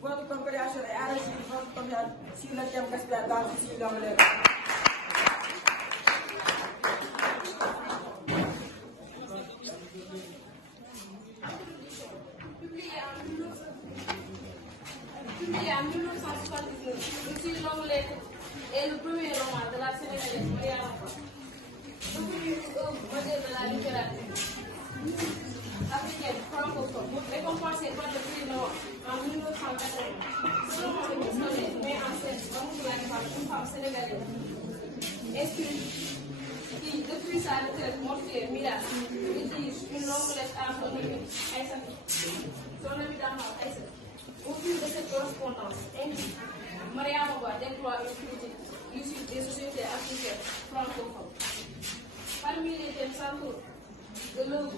votre compréhension est enrichie votre compréhension sur le thème gaspillage dans le longue lèvre. Publié en 1979, Lucie Longue Lettre est le premier roman de la Sénégalaise Mariama Ba, devenu une œuvre modèle de la littérature africaine francophone, récompensée par le prix Nobel en 1980. Ce roman exceptionnel met en scène Ramatoulaye Fall, une femme sénégalaise instruite qui, depuis sa retraite mortuaire Mira, rédige une longue lettre à son ami Aïssatou, son ami d'enfance Aïssatou. Au fil de cette correspondance, Mariama Ba déploie une critique issue des sociétés africaines francophones. Parmi les thèmes centraux de l'œuvre,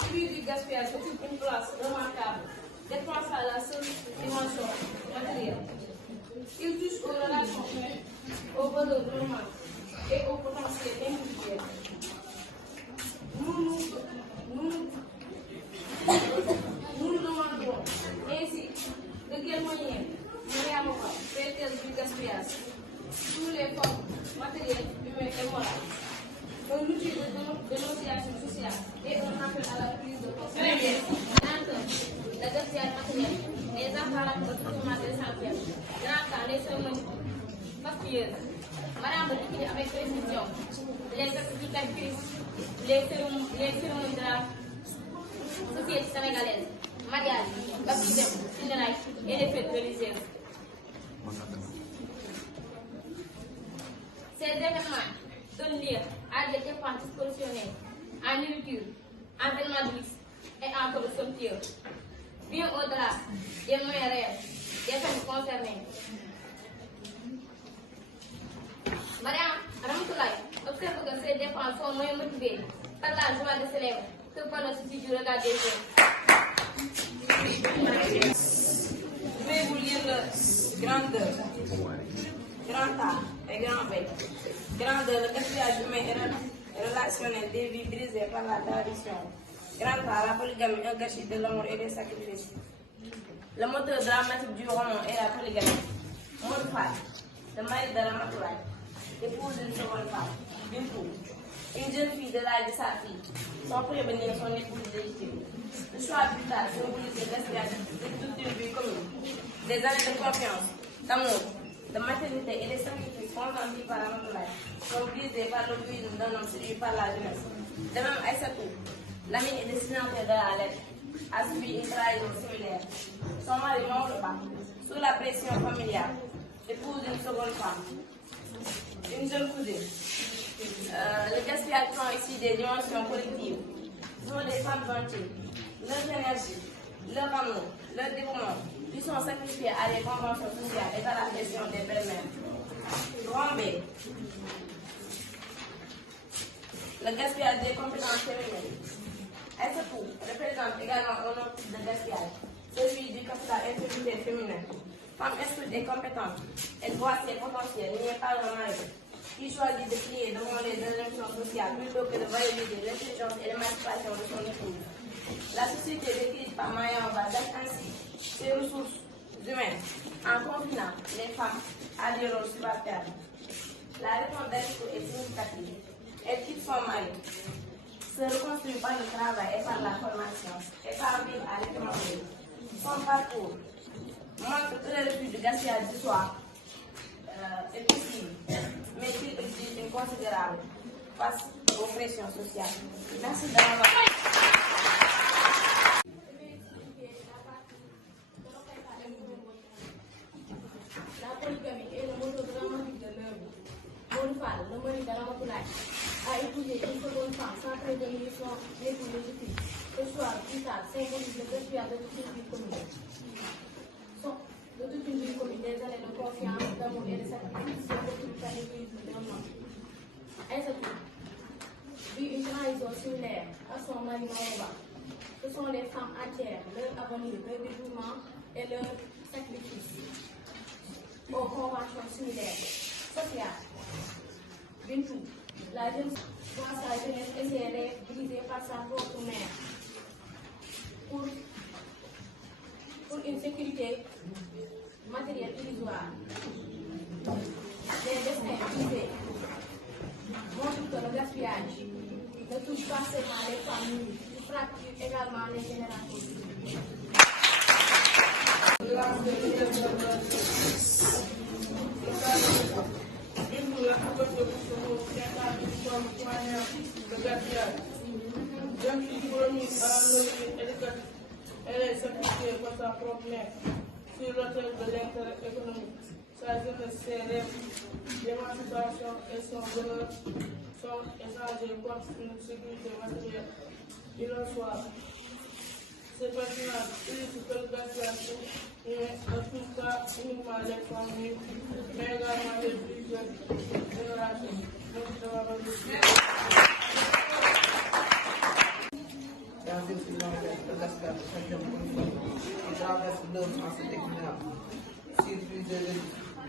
celui du gaspillage occupe une place remarquable, dépassant la seule dimension matérielle. Il touche aux relations humaines, aux valeurs normales et au potentiel individuel. Nous nous demandons ainsi de quelle manière Mariama Ba fait-elle du gaspillage sous les formes matérielles, humaines et morales un outil de dénonciation sociale et un appel à la prise de conscience. Entre le gaspillage matériel et les appareils de consommation essentiels, grâce les semaines fastueuses, Mariama Ba décrit avec précision les explicatrices, les cérémonies de la société sénégalaise, mariage, baptême, funérailles et les fêtes religieuses. Ces événements donnent lieu à des dépenses disproportionnées en nourriture, en éléments de luxe et en produits somptueux, bien au-delà des moyens réels des familles concernées. Mariama Ramatoulaye observe que ces dépenses sont moins motivées par la joie de célébrer que par le souci du regard des autres. Je vais vous lire le grand A et grand B. Grand A, le gaspillage humain et relationnel des vies brisées par la tradition. Grand A, la polygamie, un gâchis de l'amour et des sacrifices. Le moteur dramatique du roman est la polygamie. Mon frère, le mari de Ramatoulaye, épouse une seconde femme, Bintou, une jeune fille de l'âge de sa fille, sans prévenir son épouse légitime. Le choix plus tard symbolise le gaspillage de toute une vie commune, des années de confiance, d'amour, de maternité et les sacrifices consentis par Ramatoulaye sont brisés par l'orgueil d'un homme séduit par la jeunesse. De même, Aïssatou, l'ami et destinataire de la lettre, a subi une trahison similaire. Son mari Maodo Ba, sous la pression familiale, épouse une seconde femme, une jeune cousine. Le gaspillage prend ici des dimensions collectives. Ce sont des femmes entières. Leur énergie, leur amour, leur dévouement, ils sont sacrifiés à des conventions sociales et à la gestion des belles-mères. Grand B. Le gaspillage des compétences féminines. Aïssatou représente également un autre type de gaspillage, celui du capital intellectuel féminin. Femme instruite et compétente, elle voit ses potentiels niés par le mari, qui choisit de plier devant les injonctions sociales plutôt que de valoriser l'intelligence et l'émancipation de son épouse. La société décrite par Mariama Ba gâche ainsi ses ressources humaines en confinant les femmes à des rôles subalternes. La réponse d'Aristote est significative. Elle quitte son mari, se reconstruit par le travail et par la formation, et par vivre à l'étranger. Son parcours montre que le refus du gaspillage du soir est possible, mais qu'il exige une considérable face aux pressions sociales. Merci d'avoir. La polygamie est le moteur dramatique de l'œuvre. Mon Fall, le mari de Ramatoulaye, a épousé une seconde femme sans prévenir son époux légitime. Ce soir, plus tard, symbolise le gaspillage de toute une vie commune. De toute une vie commune, des années de confiance, d'amour et de sacrifice sont occupées par l'égoïsme d'un homme. Aïssatou vit une trahison similaire à son mari Maodo Ba. Ce sont les femmes entières, leur avenir, leur dévouement et leur sacrifice aux conventions similaires. Sophia, Bintou, la jeune dans sa jeunesse et ses rêves brisés par sa propre mère. Pour pour une sécurité matérielle illusoire. Les destins privés montrent que le gaspillage ne touche pas seulement les familles, il fracture également les générations. Jeune fille promise à la logique éducative, elle est sacrifiée par sa propre mère sur l'autel de l'intérêt économique. Sa jeunesse, ses rêves d'émancipation et son bonheur sont échangés contre une sécurité matérielle illusoire. Ces personnages illustrent que le gaspillage ne touche pas uniquement les familles, mais également les plus jeunes générations. Dans une saison de gaspillage de chacun qui traverse l'œuvre en cet équilibre sur plusieurs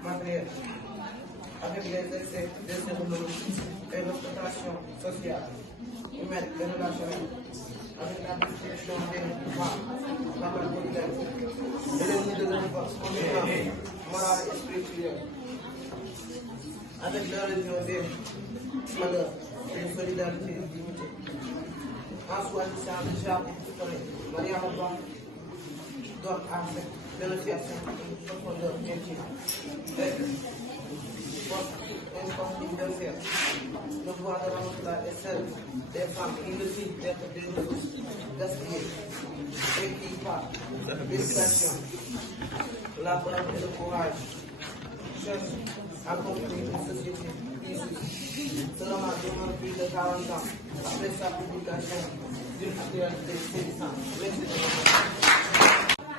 matériels, avec les excès des économies et l'exploitation sociale, humaine et relationnelle, avec la destruction des pouvoirs, la malpolitique et les nids de l'enfance morale et spirituelle, avec la religion des malheurs et une solidarité limitée. En choisissant le genre et Maria Mabon donne à cette dénonciation une profondeur intime et une force universelle. Le pouvoir de l'emploi est celle des femmes qui décident d'être des ressources gaspillées et qui, par l'éducation, la preuve et le courage, cherchent à construire une société plus juste. Cela m'a demandé plus de 40 ans après sa publication d'une actualité saisissante. Merci de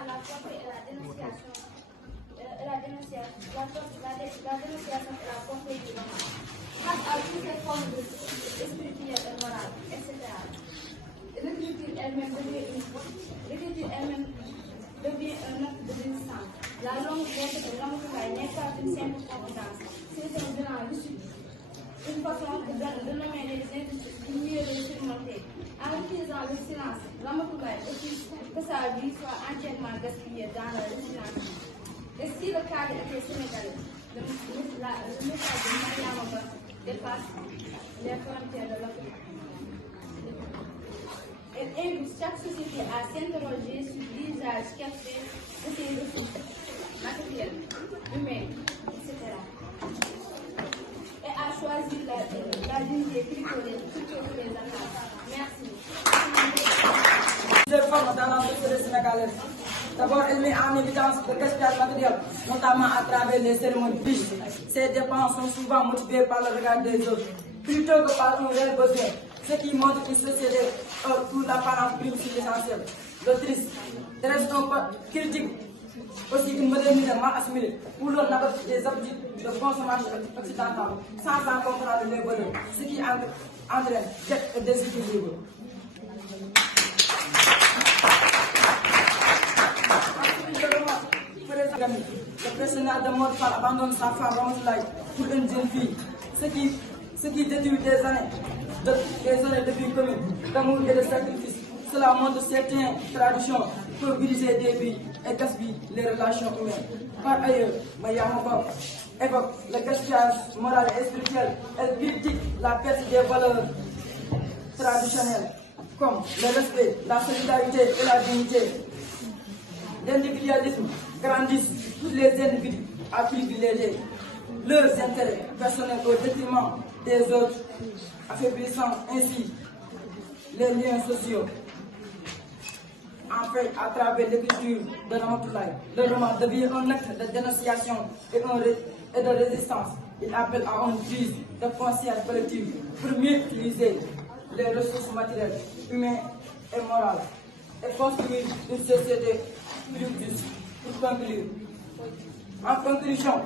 La portée et la dénonciation et la portée du roman. Face à toutes les formes de spirituelles et morales, etc. L'écriture elle-même devient un acte de résistance. La longue lettre de l'Amérique n'est pas une simple compétence. C'est un bilan lucide. Une façon de nommer les injustices pour mieux les surmonter. En utilisant le silence, l'Amérique exige que sa vie soit entièrement gaspillée dans le silence. Et si le cadre était sénégalais, le message de Mariama Ba dépasse les frontières de l'Afrique. Elle invite chaque société à s'interroger sur l'usage qu'elle fait de ses ressources matérielles, humaines, etc. Et à choisir la dignité plutôt que les attaques. Merci. Les formes dans la société sénégalaise. D'abord, elle met en évidence le gaspillage matériel, notamment à travers les cérémonies riches. Ces dépenses sont souvent motivées par le regard des autres, plutôt que par un réel besoin, ce qui montre une société où l'apparence prime sur l'essentiel. L'autrice dresse un peu critique aussi une modernité mal assimilée, où l'on adopte des habitudes de consommation occidentale sans en comprendre les valeurs, ce qui entraîne dette et déséquilibre. Le personnage de mort par abandonne sa femme Ramatoulaye pour une jeune fille, ce qui détruit des années de vie commune, d'amour et de sacrifice. Cela montre certaines traditions pour briser des vies et gaspiller les relations humaines. Par ailleurs, Mariama Ba évoque le gaspillage moral et spirituel. Elle critique la perte des valeurs traditionnelles comme le respect, la solidarité et la dignité. L'individualisme grandissent tous les individus à privilégier leurs intérêts personnels au détriment des autres, affaiblissant ainsi les liens sociaux. Enfin, à travers l'écriture de Ramatoulaye, le roman devient un acte de dénonciation et de résistance. Il appelle à une prise de conscience collective pour mieux utiliser les ressources matérielles, humaines et morales et construire une société plus juste. Pour conclure, en conclusion,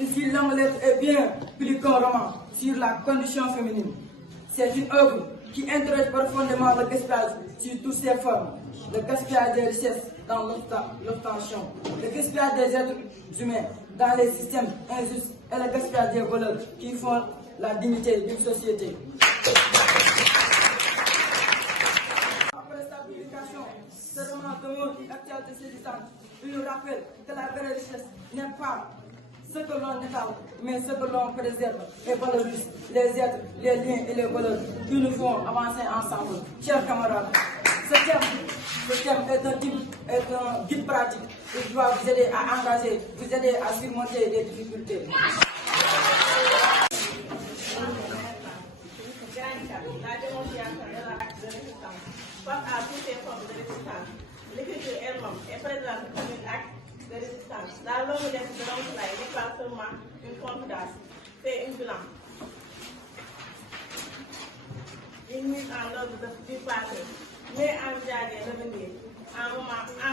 ici l'homme est bien plus qu'un roman sur la condition féminine. C'est une œuvre qui interroge profondément le gaspillage sur toutes ses formes, le gaspillage des richesses dans l'obtention, le gaspillage des êtres humains dans les systèmes injustes et le gaspillage des valeurs qui font la dignité d'une société. Après sa publication, ce roman demeure une actualité saisissante Il nous rappelle que la vraie richesse n'est pas ce que l'on étale, mais ce que l'on préserve et valorise, les êtres, les liens et les valeurs qui nous font avancer ensemble. Chers camarades, ce thème est un guide pratique. Il doit vous aider à engager, vous aider à surmonter les difficultés. La dénonciation et l'acte de résistance face à toutes les formes de résistance. L'écriture elle-même est présente comme un acte de résistance. La longue lettre de Ramatoulaye n'est pas seulement une confidence, c'est une bilan. Une mise en ordre du passé, mais envisager l'avenir en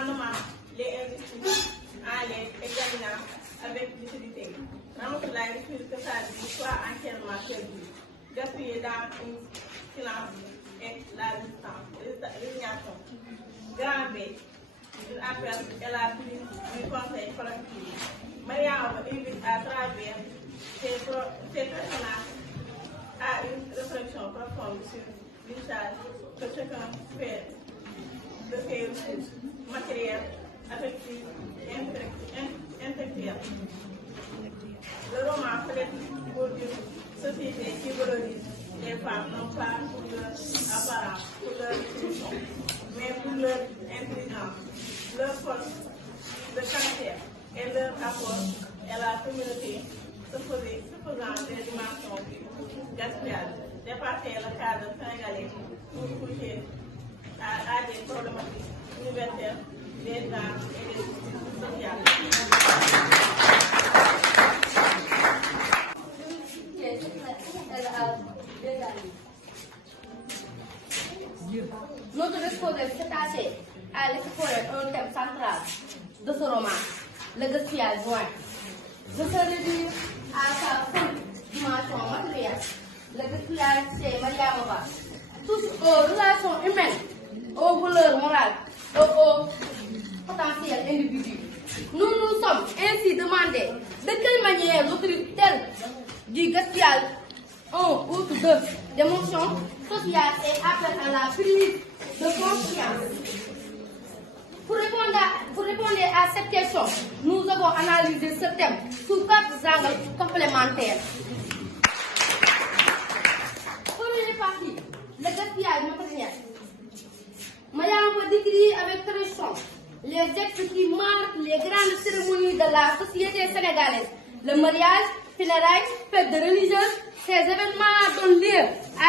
nommant les injustices, en les examinant avec lucidité. Ramatoulaye refuse que sa vie soit entièrement perdue, gaspillée dans une silence et la résignation. Grand B, il appelle et la prise du conseil collectif. Mariam invite à travers ses personnages à une réflexion profonde sur l'usage que chacun fait de ses ressources matérielles, affectives et intellectuelles. Le roman plaide pour une société qui valorise les femmes non pas pour leur apparence, pour leur position, mais pour leur intelligence, leur force de caractère et leur apport à la communauté, se faisant des dimensions du gaspillage, dépasser le cadre sénégalais pour toucher à des problématiques universelles des genres et des justices sociales. Notre exposé s'est attaché à l'exposer un thème central de ce roman, le gaspillage joint. Je se réduire à sa seule dimension matérielle. Le gaspillage chez Mariam Ba touche aux relations humaines, aux valeurs morales et aux potentiels individus. Nous nous sommes ainsi demandé de quelle manière l'autorité du gaspillage un outre d'émotion sociale et appelle à la prise de conscience. Pour répondre à cette question, nous avons analysé ce thème sous 4 angles complémentaires. Première partie, le gaspillage matériel. Mariam décrit avec précision les actes qui marquent les grandes cérémonies de la société sénégalaise. Le mariage, funérailles, fêtes religieuses, ces événements donnent lieu à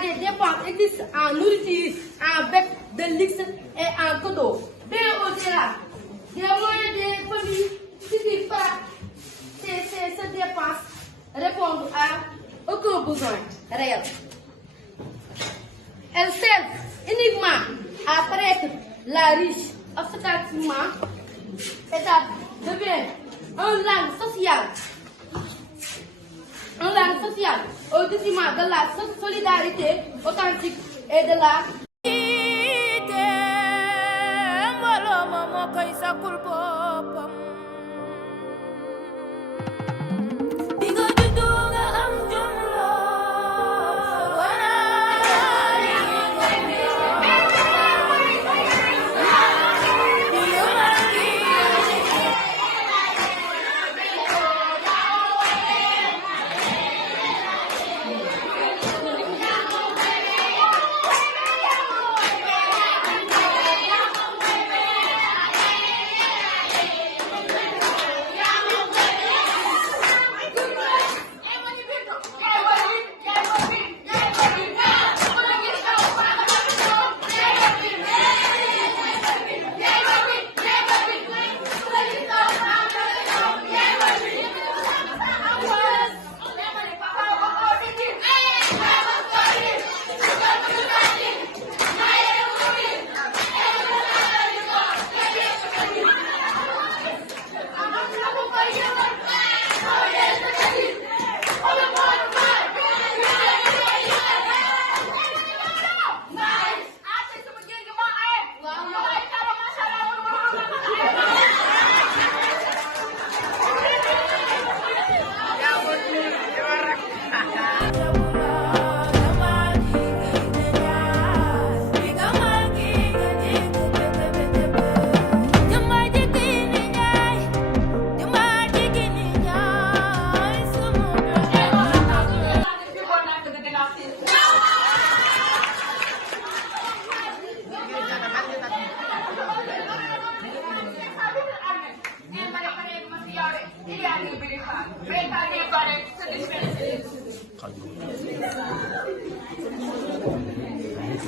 des dépenses existent en nourriture, en bec de luxe et en cadeaux. Bien au-delà, des moyens des familles suffisent pas ces dépenses répondent à aucun besoin réel. Elles servent uniquement à paraître la riche, ostentativement, et ça devient une langue sociale au détriment de la solidarité authentique et de la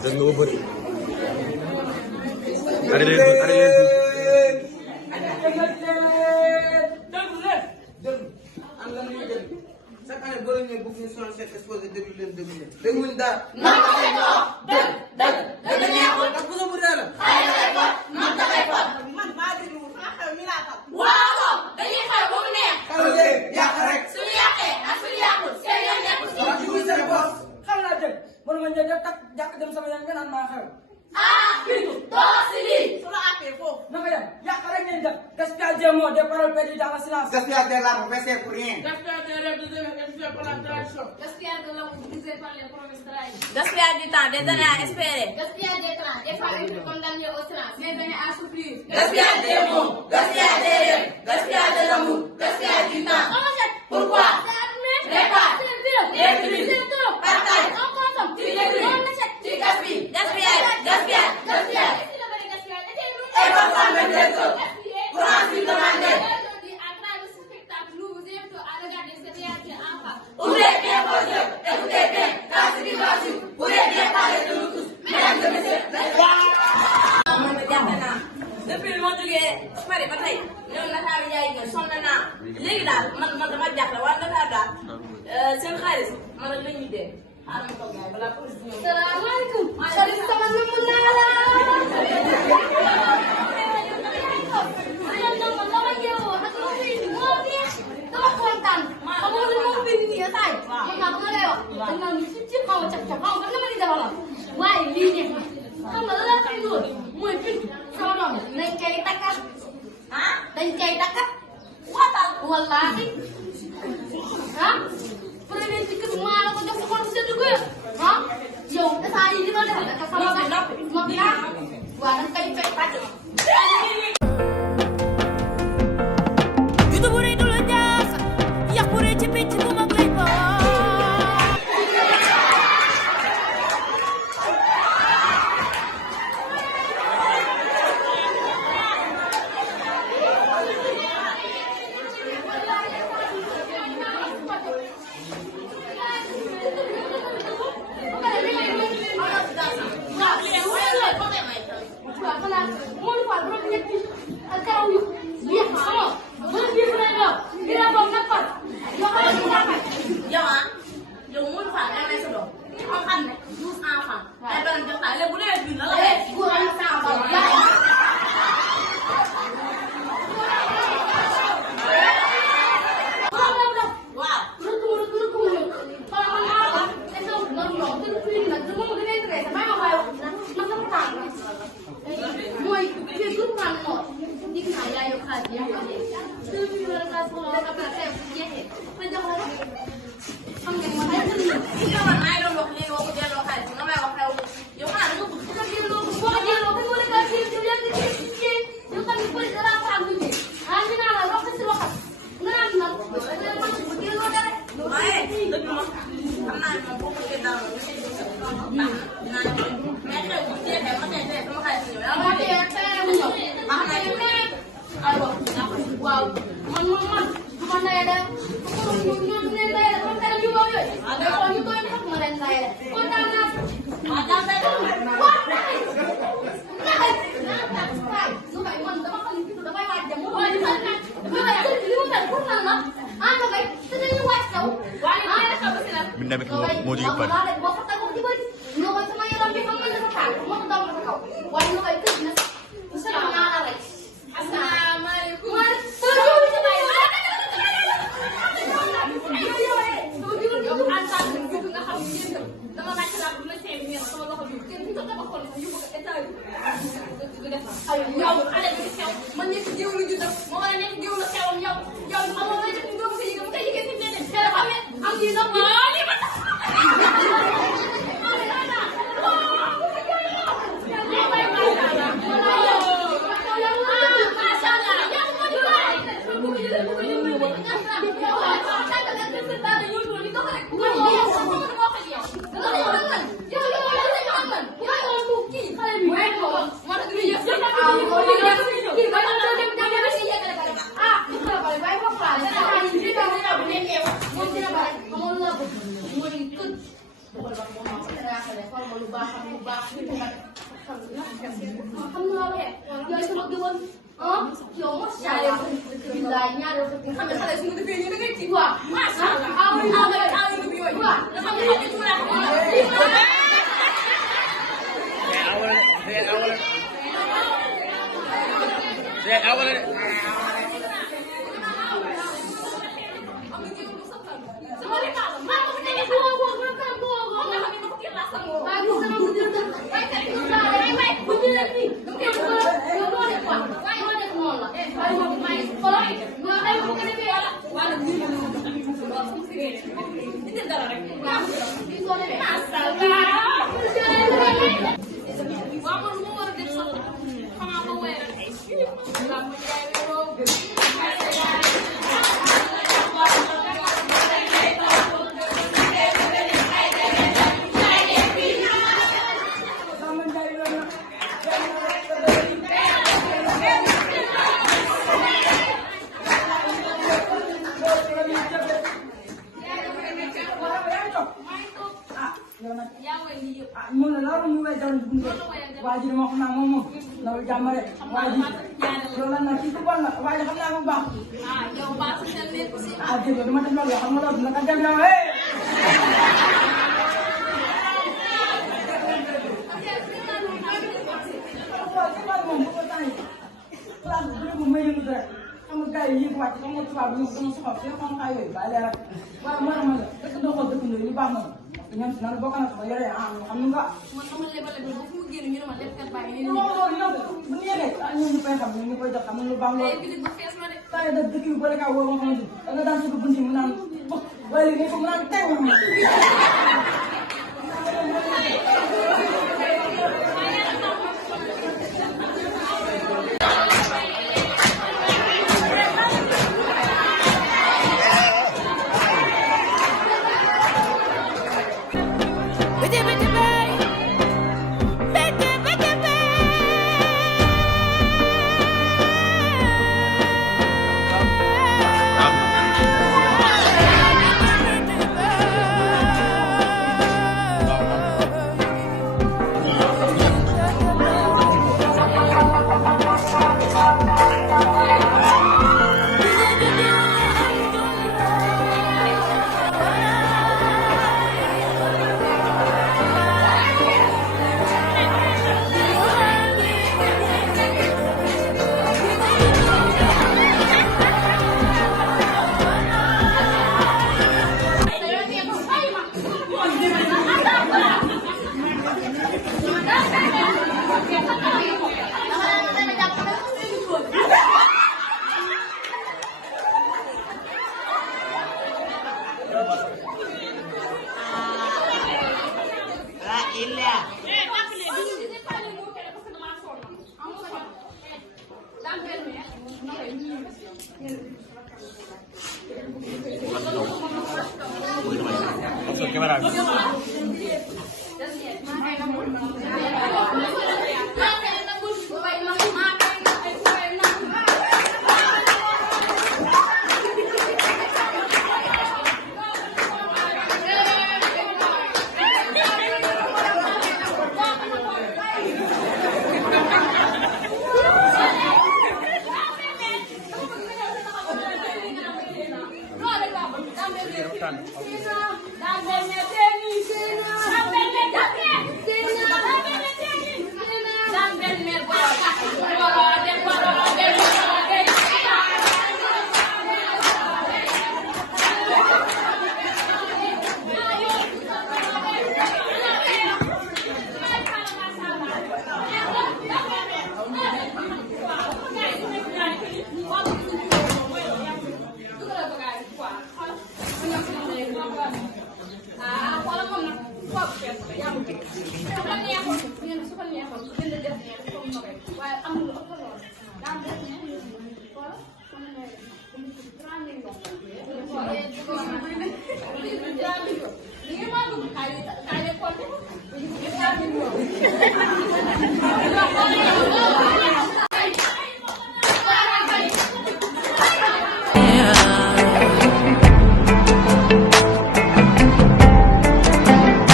Dan nga bëri. Arrêtez leen, arrêtez leen. Chaque année boo leen ñëwee bëgg ñu sonal seen exposé déglu leen. dégluñ dara. ndax bu mu dara. man maa déglu xew mi laa tax. waaw dañuy xew ba mu neex. xew leen yàq rek. suñu yàqee ak suñu yàqul seen yoon nekkul si. wax dëgg seen bopp. xam naa dëgg man ma ñëw takk jàkk dem sama yoon nga naan maa xew. bindu doo si lii. su la àttee foofu. naka dem yàq rek ngeen def gaspillage des mots des paroles perdues dans le silence. gaspillage des larmes versées pour rien. gaspillage des rêves détruits par la tradition. Gaspillage de l'amour brisé par les promesses trahies. Gaspillage du temps, des années à espérer. Gaspillage des temps, des familles condamnées au silence, des années à souffrir. Gaspillage des mots, gaspillage des rêves, gaspillage de l'amour, gaspillage du temps. On rejette. Pourquoi? C'est admis. Répare. C'est vieux. Détruis. C'est trop. Partage. On consomme. Tu détruis. On achète. Tu gaspilles. Gaspillage, gaspillage, gaspillage. Et si le vrai gaspillage était nous? Et parfois même les autres. Pour ensuite demander. Aujourd'hui, à travers ce spectacle, nous vous invitons à regarder cette réalité en face. Ouvrez bien vos yeux, écoutez bien, car ce qui va suivre, pourrait bien parler de nous tous. Mesdames et messieurs, depuis moo jógee Paris ba tey ñoom Ndakaaru jaay nga sonn naa léegi daal man dama jaaxle waaye Ndakaaru daal seen xaalis man rek la ñuy dee xaaral ma toog yaay balaa police ñëw. Salaamaaleykum. Sëriñ sama namm naa la. dama yeewoo ak ma fi moo neex dama kontaan. xam nga li ma fi nii saay. man maa dama lay wax. dañ naan ci xaw ma cap-cap xaw ma dama di defal waaye lii neex na. xam nga la la fi lool mooy pin sama doom dañ koy takkat. dañ koy takkat. waatal wallaahi. premier ci kër maa la ko jox sa xol seddu ko yow dafa yi li ma defal dafa sama sax noppi waaw dañ koy fekk tàcc judd bu rëy du la jaas yàq bu rëy ci picc bu mag lay boo yow Modou Fall nga may sa doom xam xam ne 12 enfants ay doon jox taal léegi bu dee bii la la lay waaw man du ma ndaya de ñoom ne ndaya de man kala ñu boobu yooyu kon ñu koy def ma leen ndaya de kontaan naa waaw daa fay man dama xam ne dafay waaj dem moom li mu mel pour lan la ah nga koy te dañuy waaj taw Bi nawet moo jóge Paris. boo fa tagoo ci bëri nga koy sama yaram bi xam nga dafa tàng moo ko daw dafa kaw waaye nga koy tëj na sama ñaara rek asalaamaaleykum xam nga waxee yooyu sama gëwoon ah yow ma ñaareel ko billaay ñaareel ko xam nga xale su ma defee nii da ngay ci waaw macha allah aw aw yooyu waaw xam nga xam nga waji mo xam naa moom loolu jàmm rek waji loolu nag ci bon la waji xam naa bu baax yow baax sa xel nekk si dégg dama def loolu xam nga loolu naka dem na xam nga gars yi yéeg wàcc xam nga tubaab bi ñoom dama soxal seen xam-xam yooyu bàyyi leen rek waaye moo tax ma la dëkk doxal dëkk ñu baax na ñoom si naan bokk na ba yore xam nga man sama lebal ba fu mu génn ñu ne ma lebkat baa ngi loolu yow bu ñu yegee ñoom ñu koy xam ñoom ñu koy jox xam nga lu baax loolu bi ba fees na de saa yi dëkk yu bëri kaa woo nga xamante da nga daan suñu bunt yi mu naan waaye léegi mu naan teg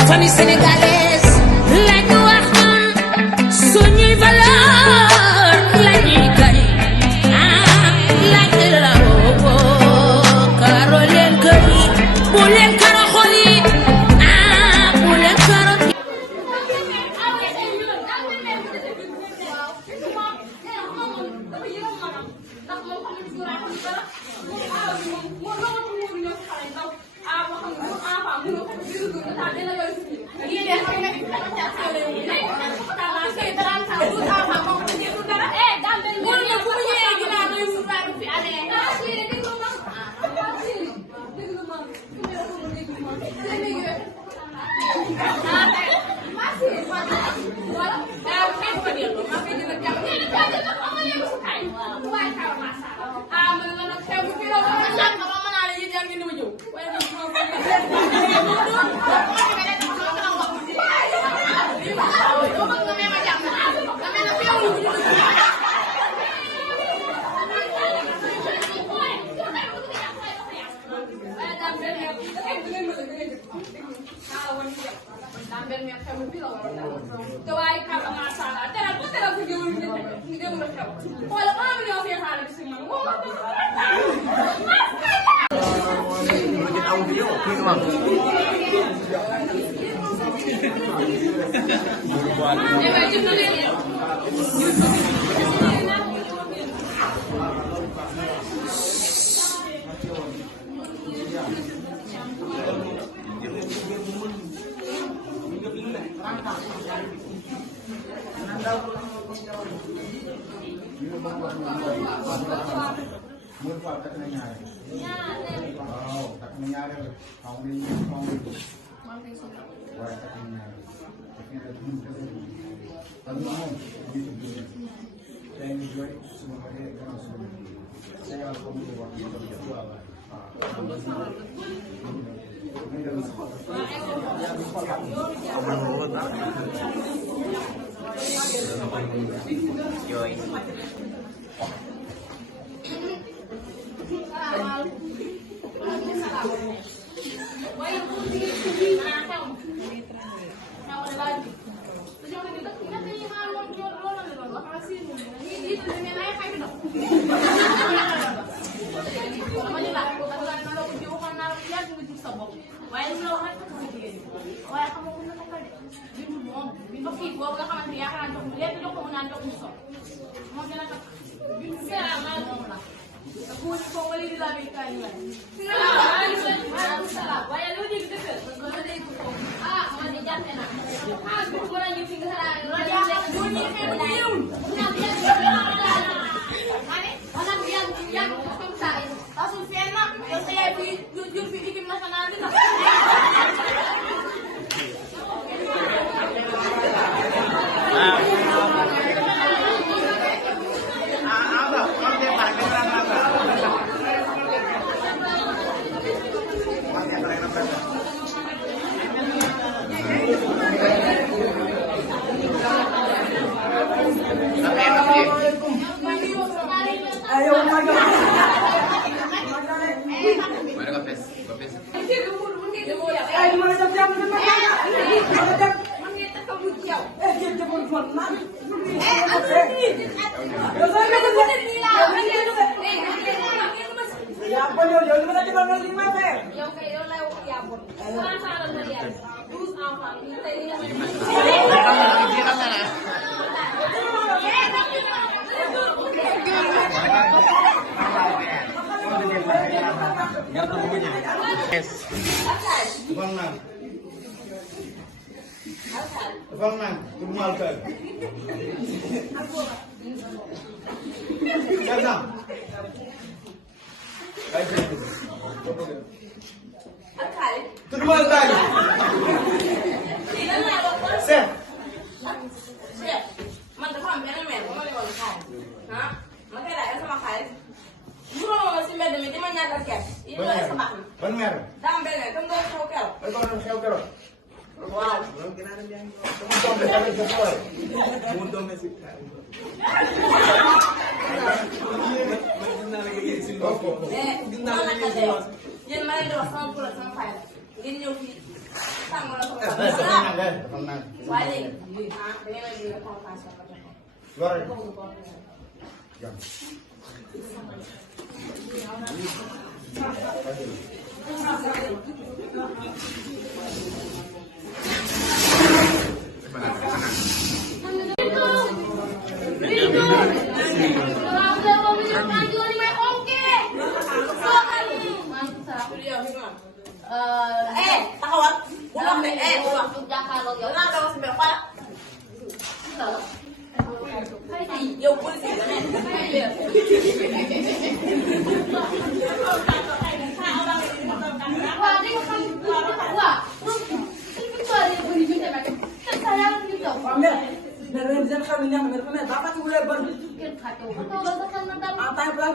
famille sénégalaise lañu wax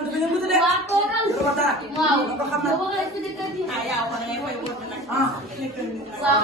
dafa yëngatu de. waaw toogal. dama dara. waaw nga ko xam na. boo bëggee tuddee kër gi. ah yaa ko da ngay koy wóor nag. ah. waaw.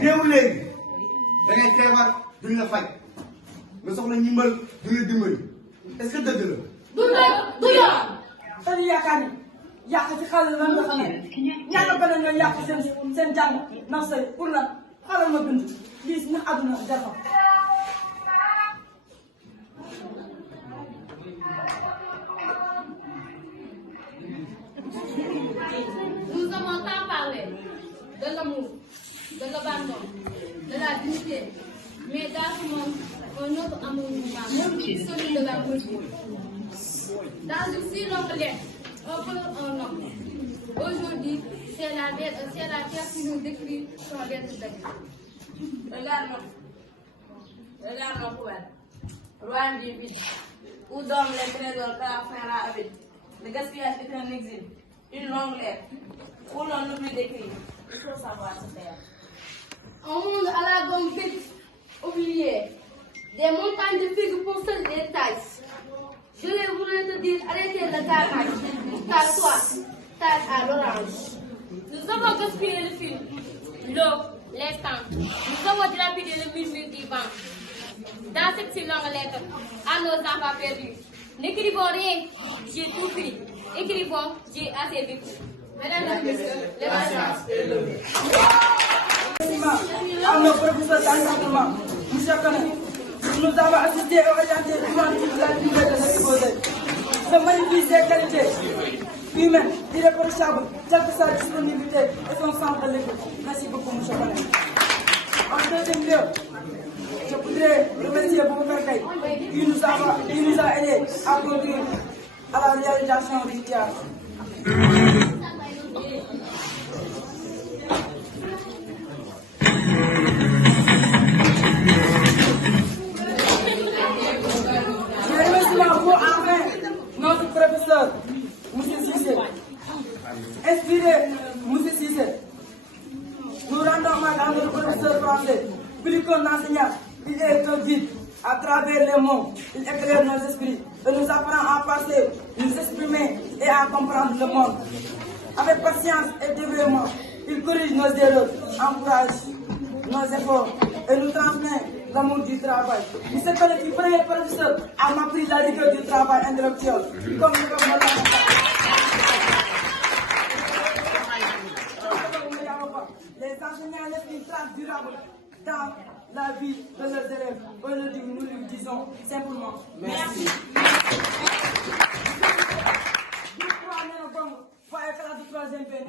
réew léegi da ngay feebar duñ la faj nga soxla ndimbal duñ la dimbali est-ce que dëgg la. du dëgg du yoon. dañuy yaakaar ni yàq ci xale lan nga xam ne ñaata beneen ñooy yàq seen jàng ndax say pour lan xale ma bind lii suñu àdduna jar na. Nous avons tant parlé de l'amour, de l'abandon, de la dignité, mais dans ce monde, un autre amour nous manque, celui de la mesure. Dans une si longue lettre, un peu un homme. Aujourd'hui, c'est la terre qui nous décrit son lettre d'amour. Regarde mon poète, loin du vide, où dorment les trésors que la faim a avide. Le gaspillage est un exil, une longue lettre, où l'on oublie d'écrire. Il faut savoir se faire. Un monde à la gomme vite, oublié, des montagnes de figues pour seuls des tailles. Je vais vous te dire, arrêtez le carnage, car toi, taille à l'orange. Nous avons gaspillé le fil, l'eau, l'instant. Nous avons dilapidé le murmure du vent. Dans cette si longue lettre, à nos enfants perdus, n'écrivons rien, j'ai tout pris. Écrivons, j'ai assez vécu. Mesdames et messieurs, les vacances. À nos professeurs d'encadrement, monsieur Kane, nous avons assisté au orienté durant toute la durée de l'exposé. Ce magnifique qualité humaine, irréprochable, quelle que soit sa disponibilité et son sens de l'écoute. Merci beaucoup, monsieur Kane. En deuxième lieu, je voudrais remercier Boubacar Gaye, qui nous a aidés à contribuer à la réalisation du théâtre. Je remercie enfin notre professeur, M. Cissé. Inspiré, M. Cissé. Nous rendons hommage à notre professeur français. Plus qu'un enseignant, il est un guide. À travers les mots, il éclaire nos esprits et nous apprend à passer, nous exprimer et à comprendre le monde. Avec patience et dévouement, il corrige nos erreurs, encourage nos efforts et nous transmet l'amour du travail. Il s'est le premier professeur à m'apprendre la rigueur du travail intellectuel. Comme nous l'avons dit. Les enseignants laissent une trace durable dans la vie de leurs élèves. Aujourd'hui, nous lui disons simplement merci. Pourquoi nous avons fait la troisième paix?